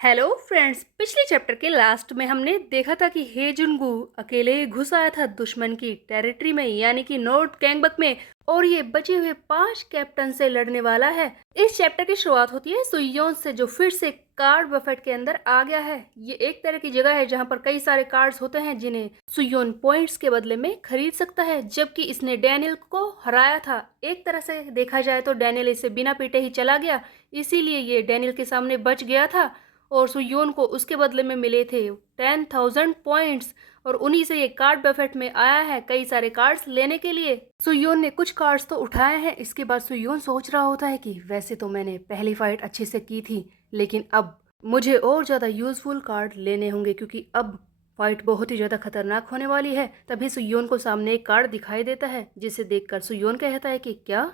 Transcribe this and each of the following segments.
Hello friends, पिछले chapter के last में हमने देखा था कि हे जुनगू अकेले ही घुस आया था दुश्मन की टेरिटरी में यानी कि नॉर्थ गैंगबक में और ये बचे हुए 5 कैप्टन से लड़ने वाला है। इस चैप्टर की शुरुआत होती है सुयोन से जो फिर से कार्ड बफेट के अंदर आ गया है। ये एक तरह की जगह है जहाँ पर कई सारे कार्ड्स होते हैं जिन्हें सुयोन पॉइंट्स के बदले में खरीद सकता है, जबकि इसने डैनियल को हराया था। एक तरह से देखा जाए तो डैनियल इसे बिना पीटे ही चला गया, इसीलिए ये डैनियल के सामने बच गया था और सुयोन को उसके बदले में मिले थे 10,000 पॉइंट्स और उन्हीं से ये कार्ड बफेट में आया है कई सारे कार्ड्स लेने के लिए। सुयोन ने कुछ कार्ड्स तो उठाए हैं। इसके बाद सुयोन सोच रहा होता है कि वैसे तो मैंने पहली फाइट अच्छे से की थी, लेकिन अब मुझे और ज़्यादा यूजफुल कार्ड लेने होंगे क्योंकि अब फाइट बहुत ही ज़्यादा खतरनाक होने वाली है। तभी सुयोन को सामने एक कार्ड दिखाई देता है जिसे देखकर सुयोन कहता है कि क्या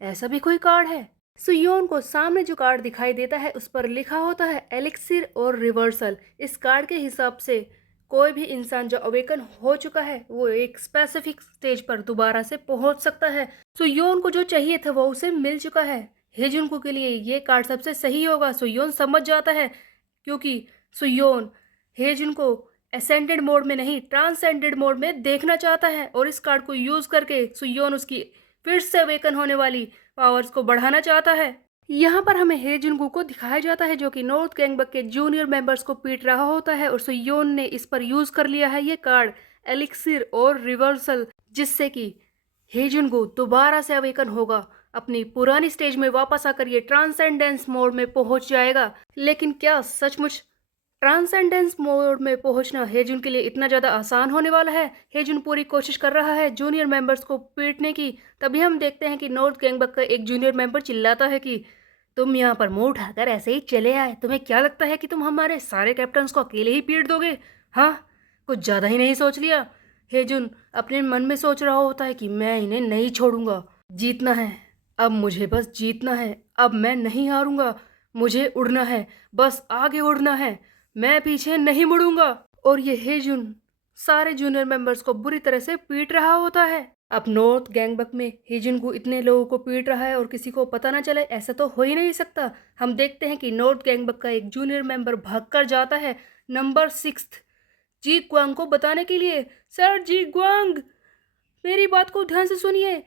ऐसा भी कोई कार्ड है। सुयोन को सामने जो कार्ड दिखाई देता है उस पर लिखा होता है एलिक्सिर और रिवर्सल। इस कार्ड के हिसाब से कोई भी इंसान जो अवेकन हो चुका है वो एक स्पेसिफिक स्टेज पर दोबारा से पहुंच सकता है। सुयोन को जो चाहिए था वो उसे मिल चुका है। हेजुनको के लिए ये कार्ड सबसे सही होगा, सुयोन समझ जाता है, क्योंकि सुयोन हेजुनको असेंडेड मोड में नहीं ट्रांसेंडेड मोड में देखना चाहता है और इस कार्ड को यूज करके सुयोन उसकी फिर से अवेकन होने वाली पावर्स को बढ़ाना चाहता है। यहाँ पर हमें हे जुनगू को दिखाया जाता है जो कि नॉर्थ गैंगबक के जूनियर मेंबर्स को पीट रहा होता है और सुयोन ने इस पर यूज कर लिया है ये कार्ड एलिक्सिर और रिवर्सल, जिससे कि हे जुनगू दोबारा से अवेकन होगा, अपनी पुरानी स्टेज में वापस आकर ये ट्रांसेंडेंस मोड में पहुंच जाएगा। लेकिन क्या सचमुच ट्रांसेंडेंस मोड में पहुंचना हेजुन के लिए इतना ज़्यादा आसान होने वाला है? हेजुन पूरी कोशिश कर रहा है जूनियर मेंबर्स को पीटने की। तभी हम देखते हैं कि नॉर्थ गैंगबक का एक जूनियर मेंबर चिल्लाता है कि तुम यहाँ पर मुंह उठाकर ऐसे ही चले आए, तुम्हें क्या लगता है कि तुम हमारे सारे कैप्टन्स को अकेले ही पीट दोगे? हाँ, कुछ ज़्यादा ही नहीं सोच लिया? हेजुन अपने मन में सोच रहा होता है कि मैं इन्हें नहीं छोड़ूंगा, जीतना है, अब मुझे बस जीतना है, अब मैं नहीं हारूंगा, मुझे उड़ना है, बस आगे उड़ना है, मैं पीछे नहीं मुड़ूंगा। और ये हेजुन सारे जूनियर मेंबर्स को बुरी तरह से पीट रहा होता है। अब नॉर्थ गैंगबक में हेजुन को इतने लोगों को पीट रहा है और किसी को पता ना चले, ऐसा तो हो ही नहीं सकता। हम देखते हैं कि नॉर्थ गैंगबक का एक जूनियर मेंबर भागकर जाता है नंबर 6 जी ग्वांग को बताने के लिए। सर जी ग्वांग, मेरी बात को ध्यान से सुनिए,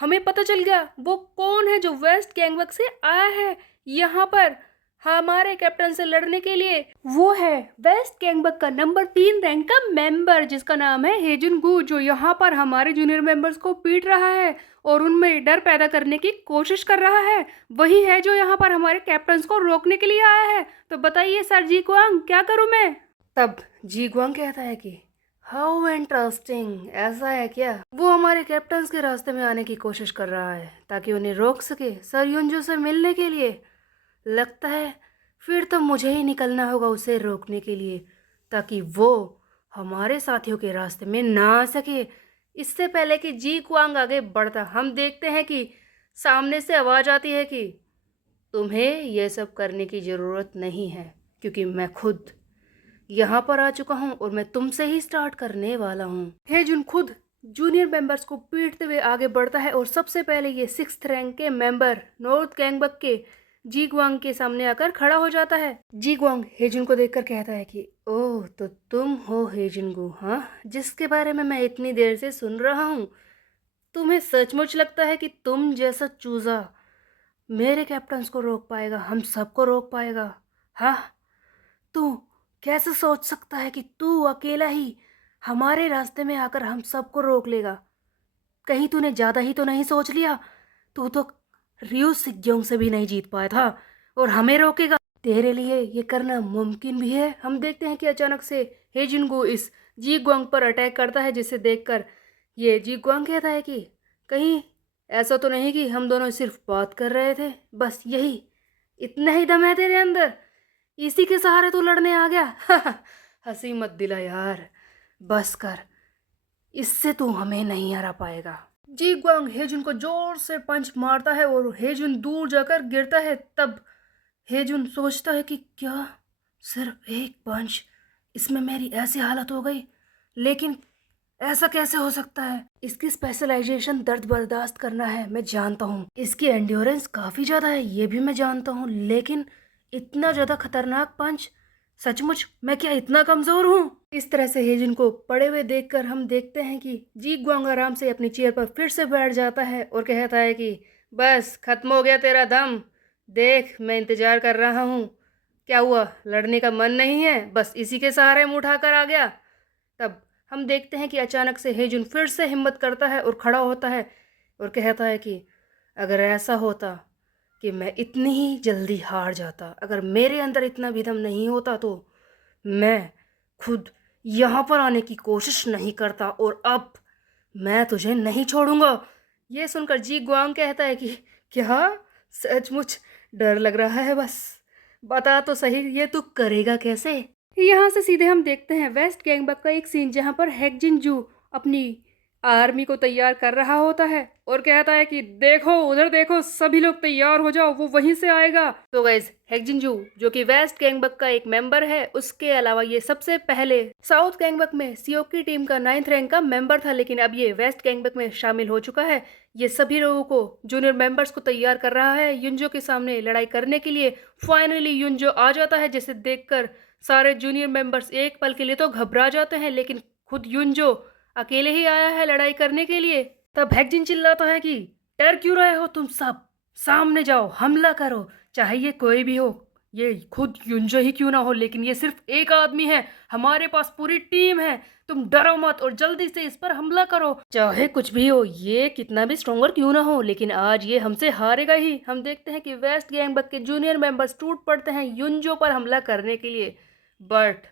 हमें पता चल गया वो कौन है जो वेस्ट गैंगबक से आया है यहाँ पर हमारे कैप्टन से लड़ने के लिए। वो है वेस्ट गैंगबक का नंबर 3 रैंक का मेंबर जिसका नाम है हेजुन गू, जो यहाँ पर हमारे जूनियर मेंबर्स को पीट रहा है और उनमें डर पैदा करने की कोशिश कर रहा है। वही है जो यहाँ पर हमारे कैप्टन्स को रोकने के लिए आया है। तो बताइए सर जी गुआंग, क्या करूँ मैं? तब जी गुआंग कहता है कि हाउ इंटरेस्टिंग, ऐसा है क्या? वो हमारे कैप्टन्स के रास्ते में आने की कोशिश कर रहा है ताकि उन्हें रोक सके सर युंजो से मिलने के लिए। लगता है फिर तो मुझे ही निकलना होगा उसे रोकने के लिए ताकि वो हमारे साथियों के रास्ते में ना आ सके। इससे पहले कि जी कुआंग आगे बढ़ता, हम देखते हैं कि सामने से आवाज़ आती है कि तुम्हें यह सब करने की ज़रूरत नहीं है क्योंकि मैं खुद यहाँ पर आ चुका हूँ और मैं तुमसे ही स्टार्ट करने वाला हूँ। हेजुन खुद जूनियर मेंबर्स को पीटते हुए आगे बढ़ता है और सबसे पहले ये 6th रैंक के मेंबर नॉर्थ गैंगबक के जी गुआंग के सामने आकर खड़ा हो जाता है। जी गुआंग हेजुन को देखकर कहता है कि ओह, तो तुम हो हेजुन गु, हाँ, जिसके बारे में मैं इतनी देर से सुन रहा हूँ। तुम्हें सचमुच लगता है कि तुम जैसा चूजा मेरे कैप्टन्स को रोक पाएगा, हम सबको रोक पाएगा? हाँ, तू कैसे सोच सकता है कि तू अकेला ही हमारे रास्ते में आकर हम सबको रोक लेगा? कहीं तूने ज़्यादा ही तो नहीं सोच लिया? तू तो रियो सिक्योंग से भी नहीं जीत पाया था और हमें रोकेगा? तेरे लिए ये करना मुमकिन भी है? हम देखते हैं कि अचानक से हेजिनगो इस जी गुआंग पर अटैक करता है, जिसे देखकर ये जी गुआंग कहता है कि कहीं ऐसा तो नहीं कि हम दोनों सिर्फ बात कर रहे थे, बस यही इतना ही दम है तेरे अंदर, इसी के सहारे तू लड़ने आ गया? हंसी मत दिला यार, बस कर, इससे तू हमें नहीं हरा पाएगा। जी ग्वांग हेजुन को जोर से पंच मारता है और हेजुन दूर जाकर गिरता है। तब हेजुन सोचता है कि क्या सिर्फ एक पंच, इसमें मेरी ऐसी हालत हो गई? लेकिन ऐसा कैसे हो सकता है? इसकी स्पेशलाइजेशन दर्द बर्दाश्त करना है, मैं जानता हूँ। इसकी एंड्योरेंस काफ़ी ज़्यादा है, ये भी मैं जानता हूँ, लेकिन इतना ज्यादा खतरनाक पंच, सचमुच मैं क्या इतना कमजोर हूँ? इस तरह से हेजिन को पड़े हुए देखकर हम देखते हैं कि जी ग्वांग आराम से अपनी चेयर पर फिर से बैठ जाता है और कहता है कि बस खत्म हो गया तेरा दम। देख मैं इंतजार कर रहा हूँ। क्या हुआ, लड़ने का मन नहीं है? बस इसी के सहारे मुंह उठाकर आ गया। तब हम देखते हैं कि अचानक से हेजुन फिर से हिम्मत करता है और खड़ा होता है और कहता है कि अगर ऐसा होता कि मैं इतनी ही जल्दी हार जाता, अगर मेरे अंदर इतना भी दम नहीं होता तो मैं खुद यहाँ पर आने की कोशिश नहीं करता और अब मैं तुझे नहीं छोड़ूंगा। ये सुनकर जी गुआंग कहता है कि क्या? सचमुच डर लग रहा है, बस बता तो सही ये तू करेगा कैसे? यहाँ से सीधे हम देखते हैं वेस्ट गैंगबक का एक सीन जहाँ पर हैकजिन जू अपनी आर्मी को तैयार कर रहा होता है और कहता है कि देखो उधर देखो, सभी लोग तैयार हो जाओ, वो वहीं से आएगा। तो गाइस हैकजिन जू जो कि वेस्ट गैंगबक का एक मेंबर है, उसके अलावा ये सबसे पहले साउथ गैंगबक में सियोक की टीम का 9th रैंक का मेंबर था, लेकिन अब ये वेस्ट गैंगबक में शामिल हो चुका है। ये सभी लोगों को, जूनियर मेंबर्स को तैयार कर रहा है युनजो के सामने लड़ाई करने के लिए। फाइनली युनजो आ जाता है, जिसे देखकर सारे जूनियर मेंबर्स एक पल के लिए तो घबरा जाते हैं, लेकिन खुद युनजो अकेले ही आया है लड़ाई करने के लिए। तब हैकजिन चिल्लाता है कि डर क्यों रहे हो तुम सब, सामने जाओ, हमला करो, चाहे ये कोई भी हो, ये खुद युनजो ही क्यों ना हो, लेकिन ये सिर्फ एक आदमी है, हमारे पास पूरी टीम है, तुम डरो मत और जल्दी से इस पर हमला करो, चाहे कुछ भी हो, ये कितना भी स्ट्रोंगर क्यों ना हो, लेकिन आज ये हमसे हारेगा ही। हम देखते हैं कि वेस्ट गैंगबक के जूनियर मेंबर्स टूट पड़ते हैं युनजो पर हमला करने के लिए, बट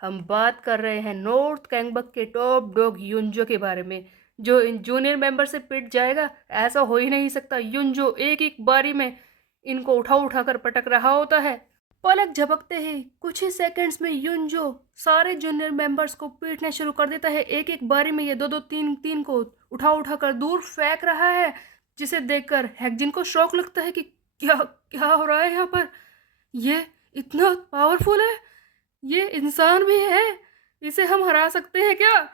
हम बात कर रहे हैं नॉर्थ गैंगबक के टॉप डॉग युनजो के बारे में, जो इन जूनियर मेंबर से पिट जाएगा। ऐसा हो ही नहीं सकता, युनजो एक एक बारी में इनको उठा उठा कर पटक रहा होता है। पलक झपकते ही कुछ ही सेकंड्स में युनजो सारे जूनियर मेंबर्स को पीटने शुरू कर देता है। एक एक बारी में ये दो दो तीन तीन को उठा उठा कर दूर फेंक रहा है, जिसे देखकर हैकजिन को शौक लगता है कि क्या क्या हो रहा है यहाँ पर, ये इतना पावरफुल है, ये इंसान भी है, इसे हम हरा सकते हैं क्या?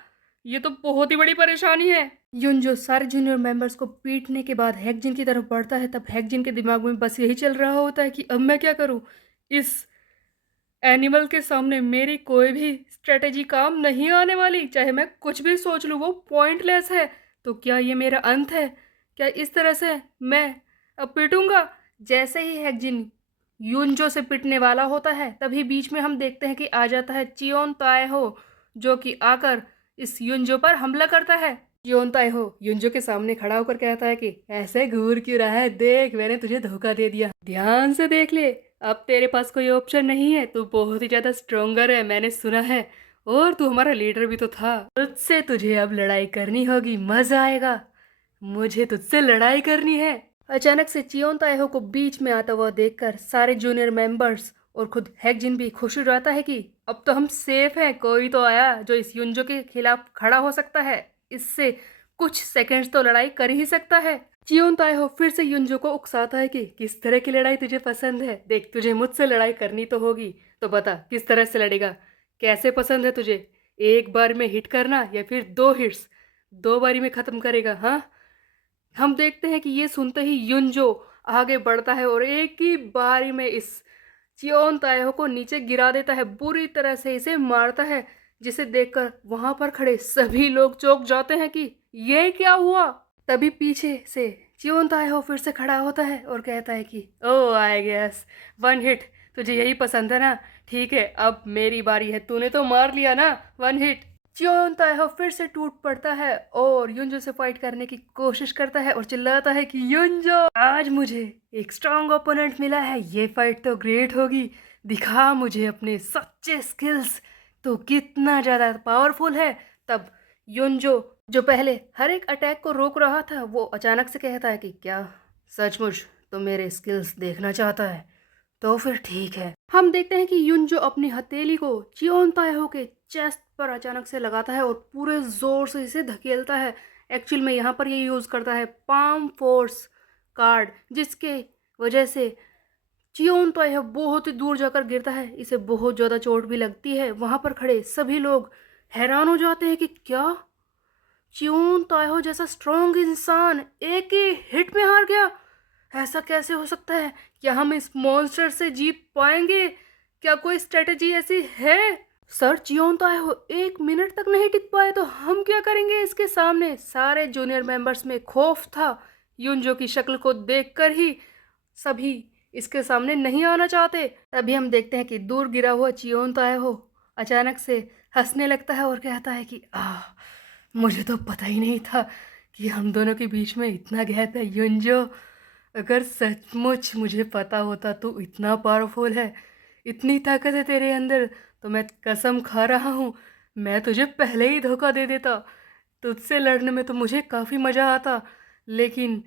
ये तो बहुत ही बड़ी परेशानी है। युनजो सारे जूनियर मेंबर्स को पीटने के बाद हैकजिन की तरफ बढ़ता है। तब हैकजिन के दिमाग में बस यही चल रहा होता है कि अब मैं क्या करूं, इस एनिमल के सामने मेरी कोई भी स्ट्रेटेजी काम नहीं आने वाली, चाहे मैं कुछ भी सोच लूं वो पॉइंटलेस है। तो क्या ये मेरा अंत है? क्या इस तरह से मैं अब पीटूंगा? जैसे ही हैकजिन युनजो से पिटने वाला होता है, तभी बीच में हम देखते हैं कि आ जाता है चियोन ताएहो, जो कि आकर इस युनजो पर हमला करता है। चियोन ताएहो युनजो के सामने खड़ा होकर कहता है कि ऐसे घूर क्यों रहा है, देख मैंने तुझे धोखा दे दिया, ध्यान से देख ले, अब तेरे पास कोई ऑप्शन नहीं है, तू बहुत ही ज्यादा स्ट्रोंगर है, मैंने सुना है, और तू हमारा लीडर भी तो था, तुझसे तुझे अब लड़ाई करनी होगी, मजा आएगा, मुझे तुझसे लड़ाई करनी है। अचानक से चियोन ताएहो को बीच में आता हुआ देखकर सारे जूनियर मेंबर्स और खुद हैकजिन भी खुश हो जाता है कि अब तो हम सेफ हैं, कोई तो आया जो इस युनजो के खिलाफ खड़ा हो सकता है, इससे कुछ सेकंड्स तो लड़ाई कर ही सकता है। चियोन ताएहो फिर से युनजो को उकसाता है कि किस तरह की लड़ाई तुझे पसंद है, देख तुझे मुझसे लड़ाई करनी तो होगी, तो बता किस तरह से लड़ेगा, कैसे पसंद है तुझे, एक बार में हिट करना या फिर 2 हिट्स, 2 बारी में खत्म करेगा? हाँ, हम देखते हैं कि ये सुनते ही युनजो आगे बढ़ता है और एक ही बारी में इस चियोन ताएहो को नीचे गिरा देता है, बुरी तरह से इसे मारता है, जिसे देखकर वहां पर खड़े सभी लोग चौंक जाते हैं कि ये क्या हुआ। तभी पीछे से चियोन ताएहो फिर से खड़ा होता है और कहता है कि ओ आई गेस 1 हिट, तुझे यही पसंद है ना, ठीक है अब मेरी बारी है, तूने तो मार लिया ना 1 हिट। चियोन ताएहो फिर से टूट पड़ता है और युनजो से फाइट करने की कोशिश करता है और चिल्लाता है कि युनजो आज मुझे एक स्ट्रांग ओपोनेंट मिला है, ये फाइट तो ग्रेट होगी, दिखा मुझे अपने सच्चे स्किल्स, तो कितना ज़्यादा पावरफुल है। तब युनजो जो पहले हर एक अटैक को रोक रहा था, वो अचानक से कहता है कि क्या सचमुच तो मेरे स्किल्स देखना चाहता है, तो फिर ठीक है। हम देखते हैं कि युनजो अपनी हथेली को चियोन ताएहो के चेस्ट पर अचानक से लगाता है और पूरे जोर से इसे धकेलता है। एक्चुअल में यहाँ पर ये यूज करता है पाम फोर्स कार्ड, जिसके वजह से चियोन ताएहो बहुत ही दूर जाकर गिरता है, इसे बहुत ज्यादा चोट भी लगती है। वहां पर खड़े सभी लोग हैरान हो जाते हैं कि क्या चियोन ताएहो जैसा स्ट्रॉन्ग इंसान एक ही हिट में हार गया। ऐसा कैसे हो सकता है? क्या हम इस मॉन्स्टर से जीत पाएंगे? क्या कोई स्ट्रेटेजी ऐसी है? सर चियोन तो आए हो, 1 मिनट तक नहीं टिक पाए तो हम क्या करेंगे इसके सामने? सारे जूनियर मेंबर्स में खौफ था। युनजो की शक्ल को देखकर ही सभी इसके सामने नहीं आना चाहते। तभी हम देखते हैं कि दूर गिरा हुआ चियोन तो आए हो अचानक से हंसने लगता है और कहता है कि मुझे तो पता ही नहीं था कि हम दोनों के बीच में इतना गैप है युनजो। अगर सचमुच मुझे पता होता तू इतना पावरफुल है, इतनी ताकत है तेरे अंदर, तो मैं कसम खा रहा हूँ मैं तुझे पहले ही धोखा दे देता। तुझसे लड़ने में तो मुझे काफ़ी मज़ा आता, लेकिन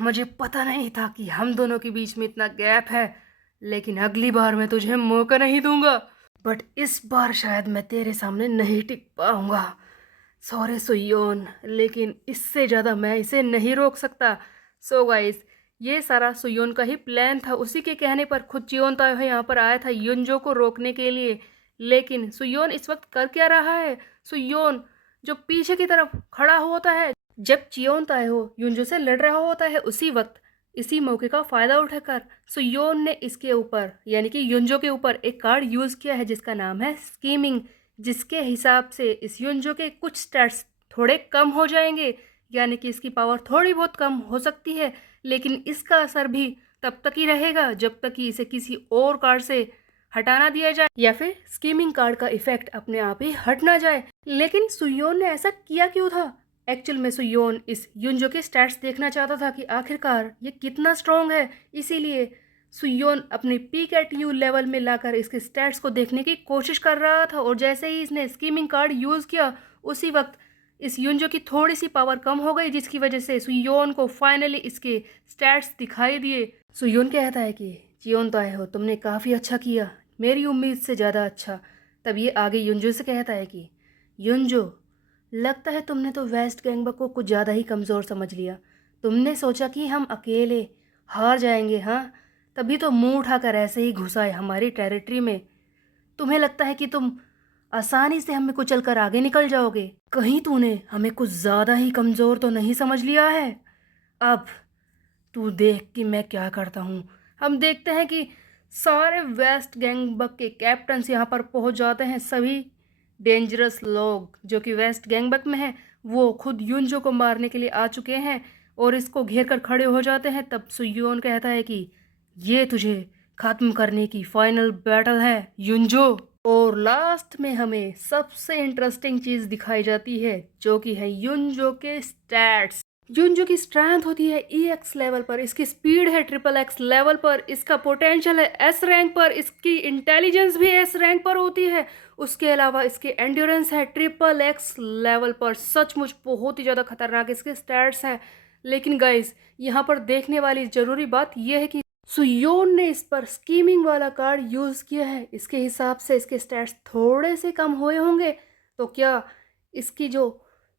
मुझे पता नहीं था कि हम दोनों के बीच में इतना गैप है। लेकिन अगली बार मैं तुझे मौका नहीं दूंगा, बट इस बार शायद मैं तेरे सामने नहीं टिक पाऊंगा। सॉरी सुयोन, लेकिन इससे ज़्यादा मैं इसे नहीं रोक सकता। सो गाइस, ये सारा सुयोन का ही प्लान था। उसी के कहने पर खुद चियोन ताए यहाँ पर आया था युनजो को रोकने के लिए। लेकिन सुयोन इस वक्त कर क्या रहा है? सुयोन जो पीछे की तरफ खड़ा होता है जब चियोन ताएहो युनजो से लड़ रहा होता है, उसी वक्त इसी मौके का फायदा उठाकर सुयोन ने इसके ऊपर यानी कि युनजो के ऊपर एक कार्ड यूज किया है जिसका नाम है स्कीमिंग, जिसके हिसाब से इस युनजो के कुछ स्टैट्स थोड़े कम हो जाएंगे, यानी कि इसकी पावर थोड़ी बहुत कम हो सकती है, लेकिन इसका असर भी तब तक ही रहेगा जब तक कि इसे किसी और कार्ड से हटाना दिया जाए या फिर स्कीमिंग कार्ड का इफेक्ट अपने आप ही हट ना जाए। लेकिन सुयोन ने ऐसा किया क्यों था? एक्चुअल में सुयोन इस युनजो के स्टैट्स देखना चाहता था कि आखिरकार ये कितना स्ट्रॉन्ग है, इसीलिए सुयोन अपनी पीक एट यू लेवल में लाकर इसके स्टैट्स को देखने की कोशिश कर रहा था। और जैसे ही इसने स्कीमिंग कार्ड यूज़ किया, उसी वक्त इस युनजो की थोड़ी सी पावर कम हो गई, जिसकी वजह से सुयोन को फाइनली इसके स्टैट्स दिखाई दिए। सुयोन कहता है कि चियोन तो आए हो, तुमने काफ़ी अच्छा किया, मेरी उम्मीद से ज़्यादा अच्छा। तब ये आगे युनजो से कहता है कि युनजो, लगता है तुमने तो वेस्ट गैंगबक को कुछ ज़्यादा ही कमज़ोर समझ लिया। तुमने सोचा कि हम अकेले हार जाएंगे, हाँ? तभी तो मुंह उठाकर ऐसे ही घुस आए हमारी टेरिटरी में। तुम्हें लगता है कि तुम आसानी से हमें कुचल कर आगे निकल जाओगे? कहीं तूने हमें कुछ ज़्यादा ही कमज़ोर तो नहीं समझ लिया है? अब तू देख कि मैं क्या करता हूँ। हम देखते हैं कि सारे वेस्ट गैंगबक के कैप्टन्स यहाँ पर पहुँच जाते हैं। सभी डेंजरस लोग जो कि वेस्ट गैंगबक में हैं, वो खुद युनजो को मारने के लिए आ चुके हैं और इसको घेर कर खड़े हो जाते हैं। तब सुयोन कहता है कि ये तुझे ख़त्म करने की फाइनल बैटल है युनजो। और लास्ट में हमें सबसे इंटरेस्टिंग चीज़ दिखाई जाती है जो कि है युनजो के स्टैट्स। युनजो की स्ट्रेंथ होती है EX लेवल पर, इसकी स्पीड है XXX लेवल पर, इसका पोटेंशियल है S रैंक पर, इसकी इंटेलिजेंस भी S रैंक पर होती है। उसके अलावा इसकी एंड्योरेंस है XXX लेवल पर। सचमुच बहुत ही ज़्यादा खतरनाक इसके स्टैट्स हैं। लेकिन गाइस, यहाँ पर देखने वाली ज़रूरी बात यह है कि सुयोन ने इस पर स्कीमिंग वाला कार्ड यूज़ किया है। इसके हिसाब से इसके स्टैट्स थोड़े से कम हुए होंगे, तो क्या इसकी जो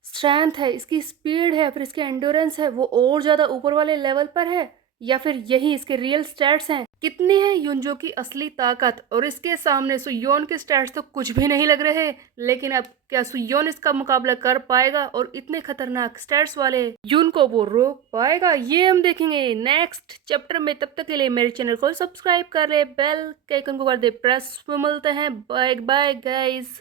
स्ट्रेंथ है, इसकी स्पीड है, फिर इसकी एंड्योरेंस है, वो और ज़्यादा ऊपर वाले लेवल पर है, या फिर यही इसके रियल स्टैट्स हैं? कितनी है युनजो की असली ताकत? और इसके सामने सुयोन के स्टैट्स तो कुछ भी नहीं लग रहे। लेकिन अब क्या सुयोन इसका मुकाबला कर पाएगा और इतने खतरनाक स्टैट्स वाले युन को वो रोक पाएगा? ये हम देखेंगे नेक्स्ट चैप्टर में। तब तक के लिए मेरे चैनल को सब्सक्राइब कर ले, बेल के आइकन को कर दे प्रेस। मिलते हैं, बाय बाय गाइस।